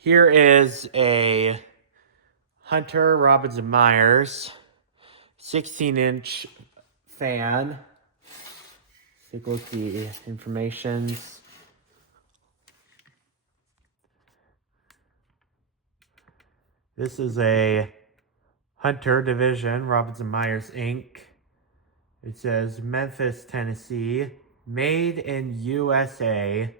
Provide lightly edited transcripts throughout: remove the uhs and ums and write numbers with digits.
Here is a Hunter Robinson Myers 16-inch fan. Take a look at the information. This is a Hunter Division Robinson Myers Inc. It says Memphis, Tennessee, made in USA,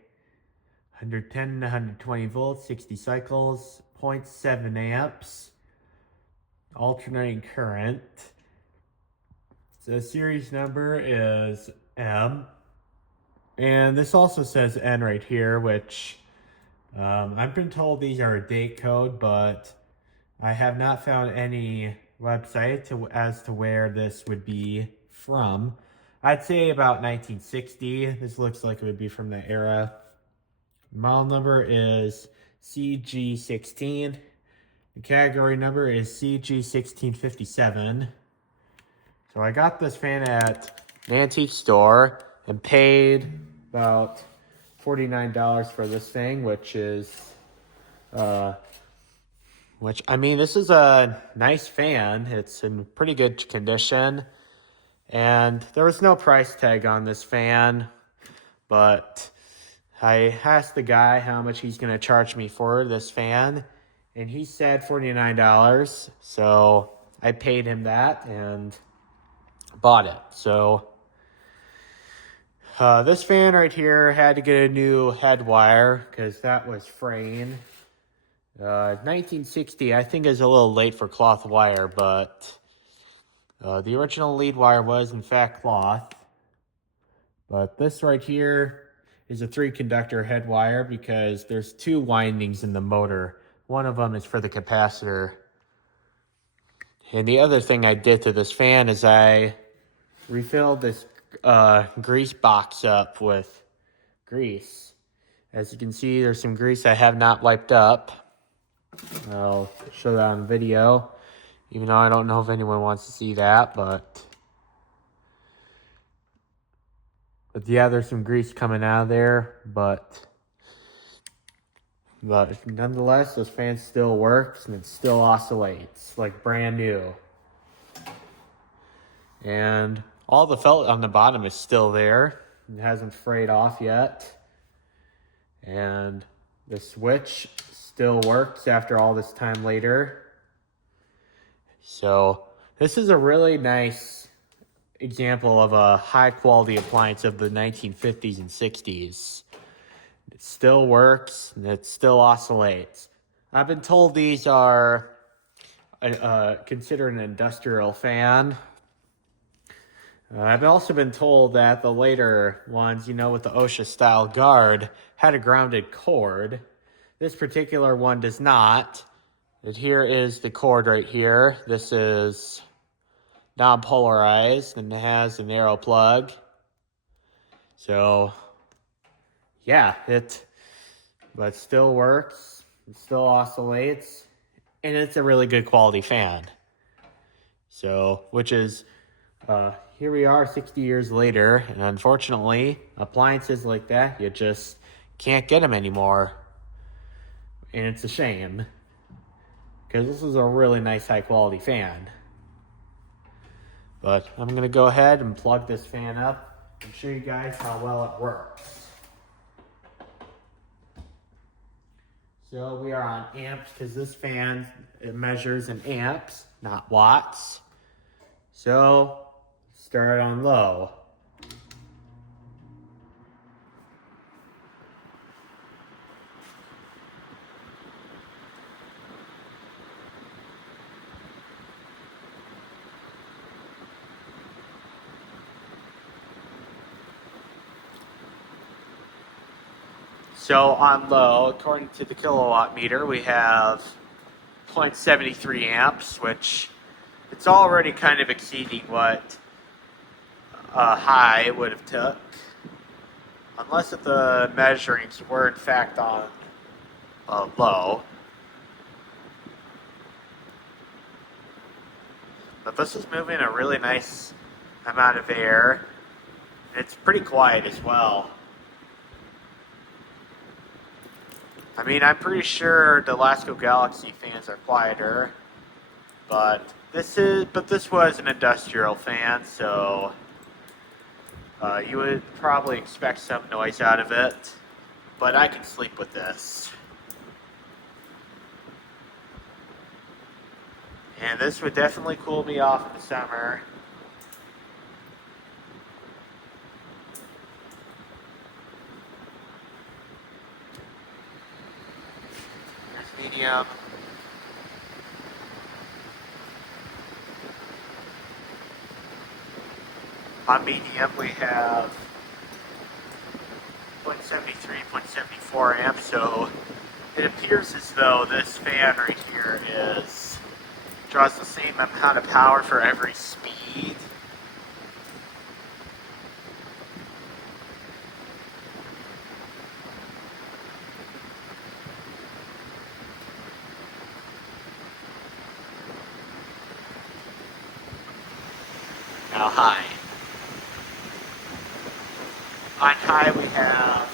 110 to 120 volts, 60 cycles, 0.7 amps, alternating current. The series number is M. And this also says N right here, which I've been told these are a date code, but I have not found any website as to where this would be from. I'd say about 1960. This looks like it would be from that era. Model number is CG16. The category number is CG1657. So I got this fan at an antique store and paid about $49 for this thing, which is, this is a nice fan. It's in pretty good condition. And there was no price tag on this fan, but I asked the guy how much he's going to charge me for this fan, and he said $49. So I paid him that and bought it. So this fan right here had to get a new head wire because that was fraying. 1960, I think, is a little late for cloth wire, but the original lead wire was in fact cloth. But this right here is a 3-conductor head wire because there's 2 windings in the motor. One of them is for the capacitor. And the other thing I did to this fan is I refilled this grease box up with grease. As you can see, there's some grease I have not wiped up. I'll show that on video, even though I don't know if anyone wants to see that, but yeah, there's some grease coming out of there, but nonetheless, this fan still works and it still oscillates like brand new. And all the felt on the bottom is still there. It hasn't frayed off yet. And the switch still works after all this time later. So this is a really nice example of a high quality appliance of the 1950s and 60s. It still works and it still oscillates. I've been told these are considered an industrial fan. I've also been told that the later ones, with the OSHA style guard, had a grounded cord. This particular one does not. And here is the cord right here. This is non-polarized and it has an arrow plug. So yeah, but still works, it still oscillates, and it's a really good quality fan. So, which is, here we are 60 years later, and unfortunately, appliances like that, you just can't get them anymore. And it's a shame, because this is a really nice high quality fan. But I'm going to go ahead and plug this fan up and show you guys how well it works. So we are on amps because this fan, it measures in amps, not watts. So start on low. So on low, according to the kilowatt meter, we have 0.73 amps, which it's already kind of exceeding what high would have took. Unless if the measurings were in fact on low. But this is moving a really nice amount of air. It's pretty quiet as well. I mean, I'm pretty sure the Lasco Galaxy fans are quieter, but this was an industrial fan, so you would probably expect some noise out of it. But I can sleep with this. And this would definitely cool me off in the summer. There's medium. On medium, we have 0.73, 0.74 amps, so it appears as though this fan right here draws the same amount of power for every speed. Now high. On high we have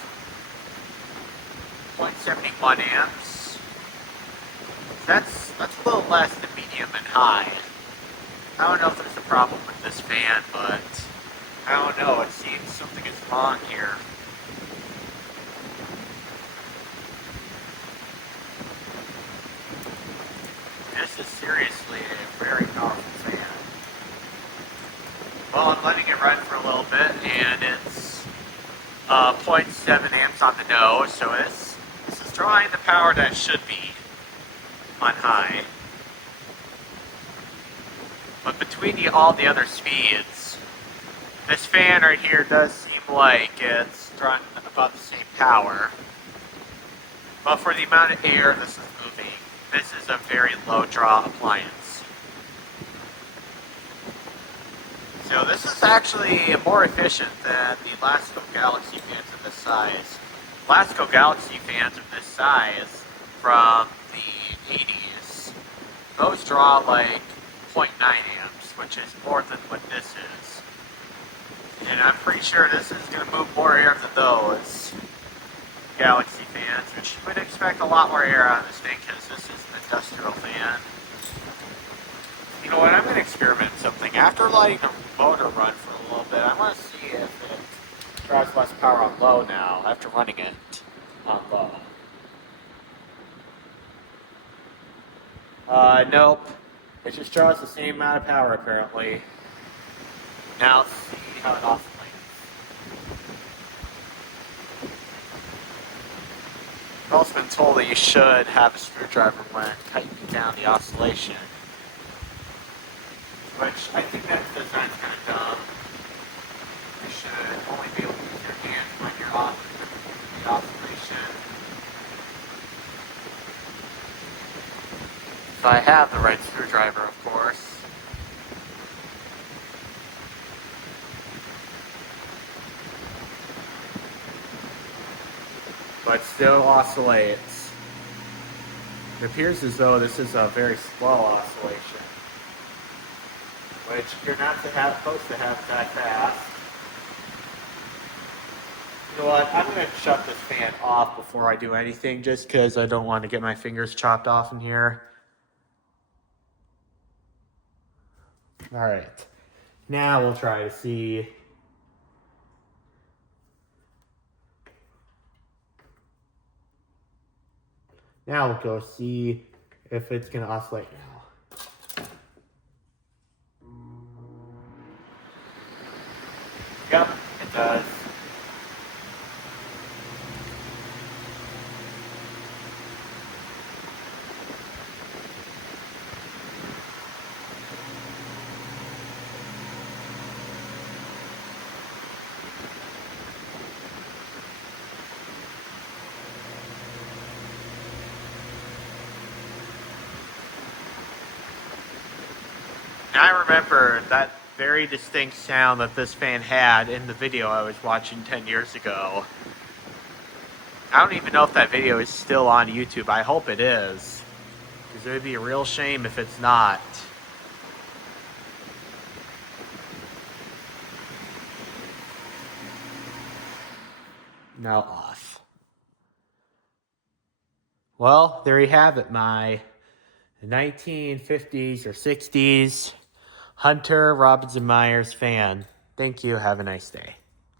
0.71 amps. That's a little less than medium and high. I don't know if there's a problem with this fan, but I don't know, it seems something is wrong here. This is seriously a very powerful fan. Well, I'm letting it run for a little bit, and it's 0.7 amps on the nose, so this is drawing the power that it should be on high. But between all the other speeds, this fan right here does seem like it's drawing about the same power. But for the amount of air this is moving, this is a very low draw appliance. So this is actually more efficient than the Lasco Galaxy fans of this size. Lasco Galaxy fans of this size from the 80s, those draw like 0.9 amps, which is more than what this is. And I'm pretty sure this is going to move more air than those Galaxy fans, which you would expect a lot more air out of this thing because this is an industrial fan. You know what, I'm going to experiment something. After letting the motor run for a little bit, I want to see if it draws less power on low now, after running it on low. Nope. It just draws the same amount of power, apparently. Now let's see how it oscillates. I've also been told that you should have a screwdriver when tightening down the oscillation. Which, I think that design's kind of dumb. You should only be able to use your hand when you're on the oscillation. So I have the right screwdriver, of course. But still oscillates. It appears as though this is a very slow oscillation, which you're not supposed to have that fast. You know what, I'm going to shut this fan off before I do anything, just because I don't want to get my fingers chopped off in here. Alright, now we'll try to see. Now we'll go see if it's going to oscillate now. Yep, it does. And I remember that very distinct sound that this fan had in the video I was watching 10 years ago. I don't even know if that video is still on YouTube. I hope it is, because it would be a real shame if it's not. Now off. Well, there you have it, my 1950s or 60s Hunter Robinson Myers fan. Thank you. Have a nice day.